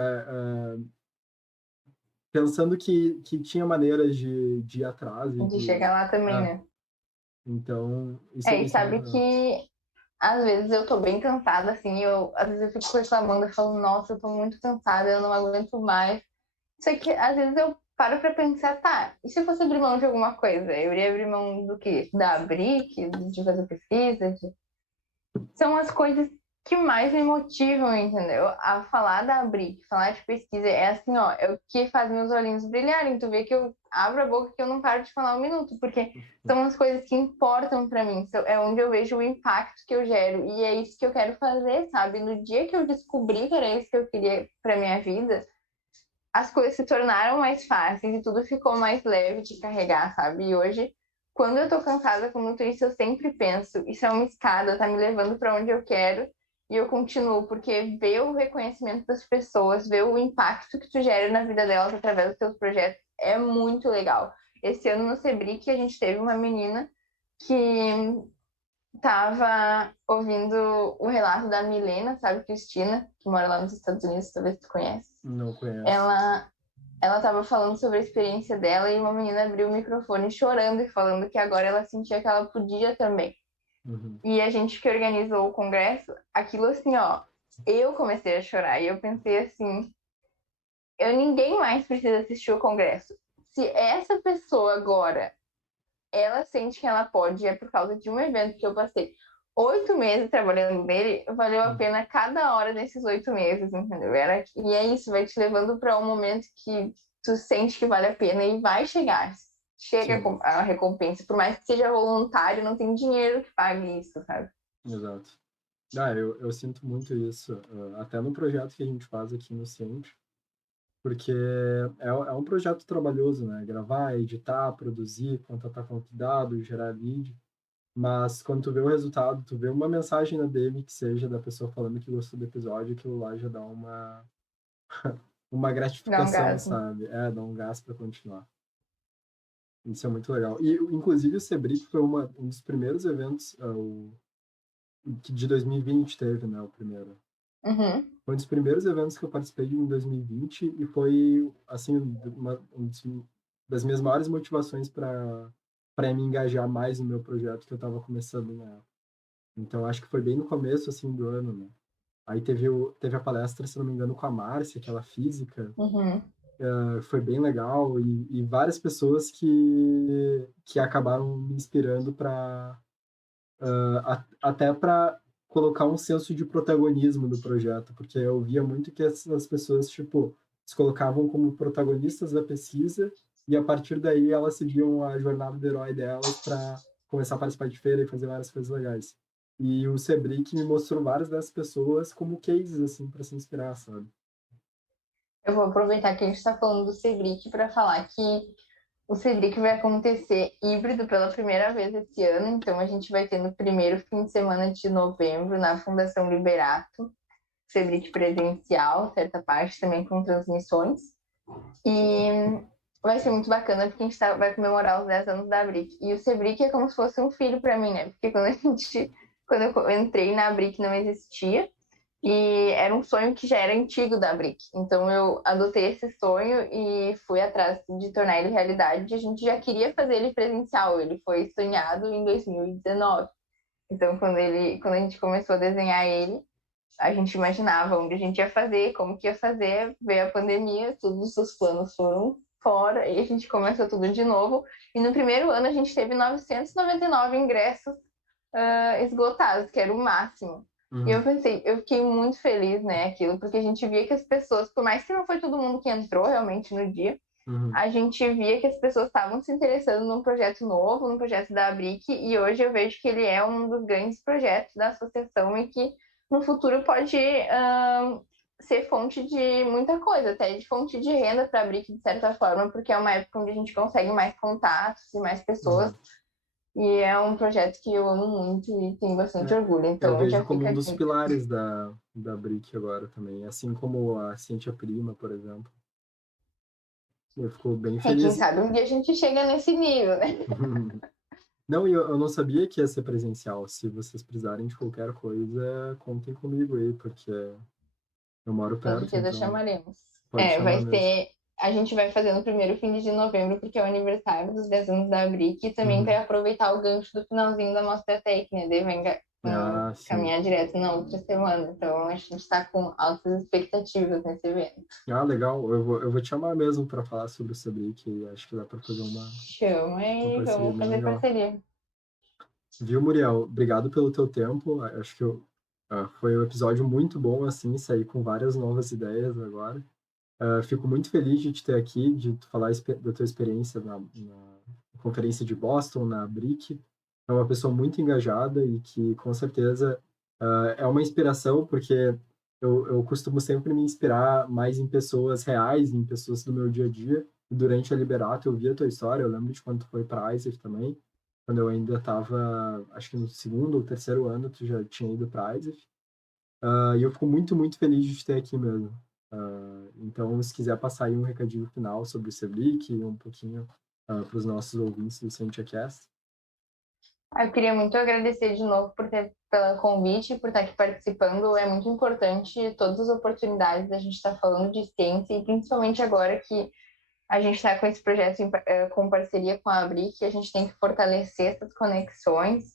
pensando que tinha maneiras de ir atrás e De de... chegar lá também, é, né? então, E isso é sabe legal. que às vezes eu tô bem cansada, assim, às vezes eu fico reclamando, eu falo, nossa, eu tô muito cansada, eu não aguento mais. Só que às vezes eu paro pra pensar, tá, e se eu fosse abrir mão de alguma coisa? Eu iria abrir mão do quê? Da Bric, de fazer pesquisa, são as coisas que mais me motivam, entendeu? A falar da Bric, falar de pesquisa, é assim, ó, é o que faz meus olhinhos brilharem. Tu vê que eu abro a boca que eu não paro de falar um minuto, porque são as coisas que importam para mim, é onde eu vejo o impacto que eu gero, e é isso que eu quero fazer, sabe? No dia que eu descobri que era isso que eu queria para minha vida, as coisas se tornaram mais fáceis e tudo ficou mais leve de carregar, sabe? E hoje, quando eu tô cansada como isso, eu sempre penso, isso é uma escada, tá me levando para onde eu quero, e eu continuo, porque ver o reconhecimento das pessoas, ver o impacto que tu gera na vida delas através dos teus projetos é muito legal. Esse ano no Sebric a gente teve uma menina que tava ouvindo o relato da Milena, sabe, Cristina, que mora lá nos Estados Unidos, talvez tu conhece. Não conheço. Ela estava falando sobre a experiência dela e uma menina abriu o microfone chorando e falando que agora ela sentia que ela podia também. Uhum. E a gente que organizou o congresso, aquilo assim, ó, eu comecei a chorar e eu pensei assim, ninguém mais precisa assistir o congresso. Se essa pessoa agora, ela sente que ela pode, é por causa de um evento que eu passei 8 meses trabalhando nele, valeu a pena cada hora desses 8 meses, entendeu? E é isso, vai te levando para um momento que tu sente que vale a pena e vai chegar. Chega Sim, a recompensa, por mais que seja voluntário, não tem dinheiro que pague isso, sabe? exato. Eu sinto muito isso, até no projeto que a gente faz aqui no Ciente, porque é um projeto trabalhoso, né? Gravar, editar, produzir, contratar convidado, gerar lead, mas quando tu vê o resultado, tu vê uma mensagem na DM que seja da pessoa falando que gostou do episódio, aquilo lá já dá uma Dá um gratificação, gás, né? sabe? Dá um gás para continuar. Isso é muito legal. E, inclusive, o Sebric foi um dos primeiros eventos, que de 2020 teve, né? O primeiro. Uhum. Foi um dos primeiros eventos que eu participei em 2020 e foi, assim, das minhas maiores motivações para me engajar mais no meu projeto que eu estava começando, né? Então, acho que foi bem no começo, assim, do ano, né? Aí teve a palestra, se não me engano, com a Márcia, aquela física, Uhum. foi bem legal e várias pessoas que acabaram me inspirando para até para colocar um senso de protagonismo do projeto, porque eu via muito que essas pessoas, tipo, se colocavam como protagonistas da pesquisa e a partir daí elas seguiam a jornada do herói delas para começar a participar de feira e fazer várias coisas legais. E o Sebric me mostrou várias dessas pessoas como cases, assim, para se inspirar, sabe? Eu vou aproveitar que a gente está falando do Sebric para falar que o Cedric vai acontecer híbrido pela primeira vez esse ano, então a gente vai ter no primeiro fim de semana de novembro na Fundação Liberato, Cedric presencial, certa parte também com transmissões. E vai ser muito bacana porque a gente vai comemorar os 10 anos da Bric. E o Cedric é como se fosse um filho para mim, né? Porque quando eu entrei na Bric não existia. E era um sonho que já era antigo da Brick. Então eu adotei esse sonho e fui atrás de tornar ele realidade. A gente já queria fazer ele presencial, ele foi sonhado em 2019. Então quando a gente começou a desenhar ele, a gente imaginava onde a gente ia fazer, como que ia fazer, veio a pandemia, todos os planos foram fora e a gente começou tudo de novo. E no primeiro ano a gente teve 999 ingressos esgotados, que era o máximo. E eu Uhum, pensei, eu fiquei muito feliz, né, aquilo, porque a gente via que as pessoas, por mais que não foi todo mundo que entrou realmente no dia, uhum. a gente via que as pessoas estavam se interessando num projeto novo, num projeto da Brick, e hoje eu vejo que ele é um dos grandes projetos da associação e que no futuro pode ser fonte de muita coisa, até de fonte de renda para a Brick, de certa forma, porque é uma época onde a gente consegue mais contatos e mais pessoas, Exato. e é um projeto que eu amo muito e tenho bastante É, orgulho, eu então vejo já como fica um a dos dica. pilares da Brick agora também, assim como a Cintia Prima, por exemplo. Eu fico bem É, quem feliz. sabe um dia a gente chega nesse nível, né? Não, e eu não sabia que ia ser presencial. Se vocês precisarem de qualquer coisa, contem comigo aí, porque eu moro Com perto, certeza então chamaremos. pode É, chamar vai mesmo. ser. A gente vai fazer no primeiro fim de novembro, porque é o aniversário dos 10 anos da Brick, e também vai Uhum. aproveitar o gancho do finalzinho da Mostra Tech, né? Daí vai Ah, sim. caminhar direto na outra semana. Então a gente está com altas expectativas nesse evento. Ah, legal. Eu vou te chamar mesmo para falar sobre o Sebrick e acho que dá para fazer Chama uma e parceria vamos bem fazer legal. parceria. Viu, Muriel? Obrigado pelo teu tempo. Acho que foi um episódio muito bom, assim, sair com várias novas ideias agora. Fico muito feliz de te ter aqui, de tu falar da tua experiência na conferência de Boston, na BRIC. É uma pessoa muito engajada e que, com certeza, é uma inspiração, porque eu costumo sempre me inspirar mais em pessoas reais, em pessoas do meu dia a dia. E durante a Liberato eu vi a tua história, eu lembro de quando tu foi para a ISEF também, quando eu ainda estava, acho que no segundo ou terceiro ano, tu já tinha ido para a ISEF. E eu fico muito, muito feliz de te ter aqui mesmo. Então, se quiser passar aí um recadinho final sobre o Sebrick e um pouquinho para os nossos ouvintes do CientiaCast. Eu queria muito agradecer de novo pelo convite, por estar aqui participando. É muito importante todas as oportunidades da gente estar falando de ciência, e principalmente agora que a gente está com esse projeto com parceria com a Abric, a gente tem que fortalecer essas conexões.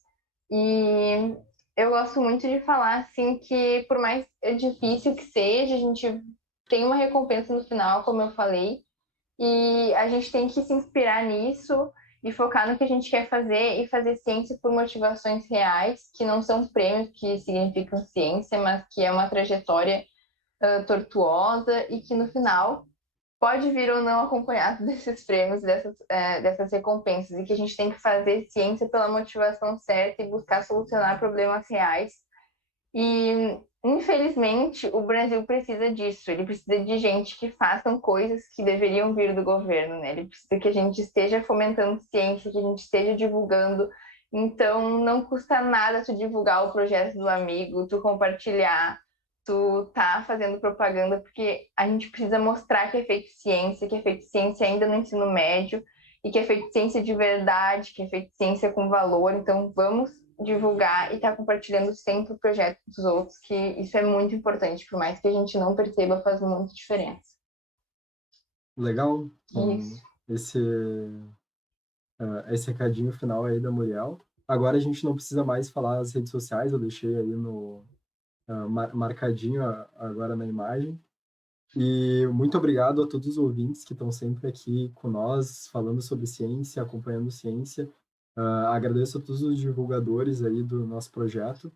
E eu gosto muito de falar assim que, por mais difícil que seja, a gente tem uma recompensa no final, como eu falei, e a gente tem que se inspirar nisso e focar no que a gente quer fazer e fazer ciência por motivações reais, que não são prêmios que significam ciência, mas que é uma trajetória tortuosa e que no final pode vir ou não acompanhado desses prêmios, dessas recompensas, e que a gente tem que fazer ciência pela motivação certa e buscar solucionar problemas reais. E, infelizmente, o Brasil precisa disso. Ele precisa de gente que façam coisas que deveriam vir do governo, né? Ele precisa que a gente esteja fomentando ciência, que a gente esteja divulgando. Então, não custa nada tu divulgar o projeto do amigo, tu compartilhar, tu tá fazendo propaganda, porque a gente precisa mostrar que é feito ciência ainda no ensino médio, e que é feito ciência de verdade, que é feito ciência com valor. Então, vamos divulgar e estar tá compartilhando sempre o projeto dos outros, que isso é muito importante, por mais que a gente não perceba, faz muita diferença. Legal. Isso. Esse, esse recadinho final aí da Muriel. Agora a gente não precisa mais falar as redes sociais, eu deixei aí no marcadinho agora na imagem. E muito obrigado a todos os ouvintes que estão sempre aqui com nós, falando sobre ciência, acompanhando ciência. Agradeço a todos os divulgadores aí do nosso projeto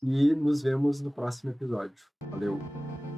e nos vemos no próximo episódio. Valeu!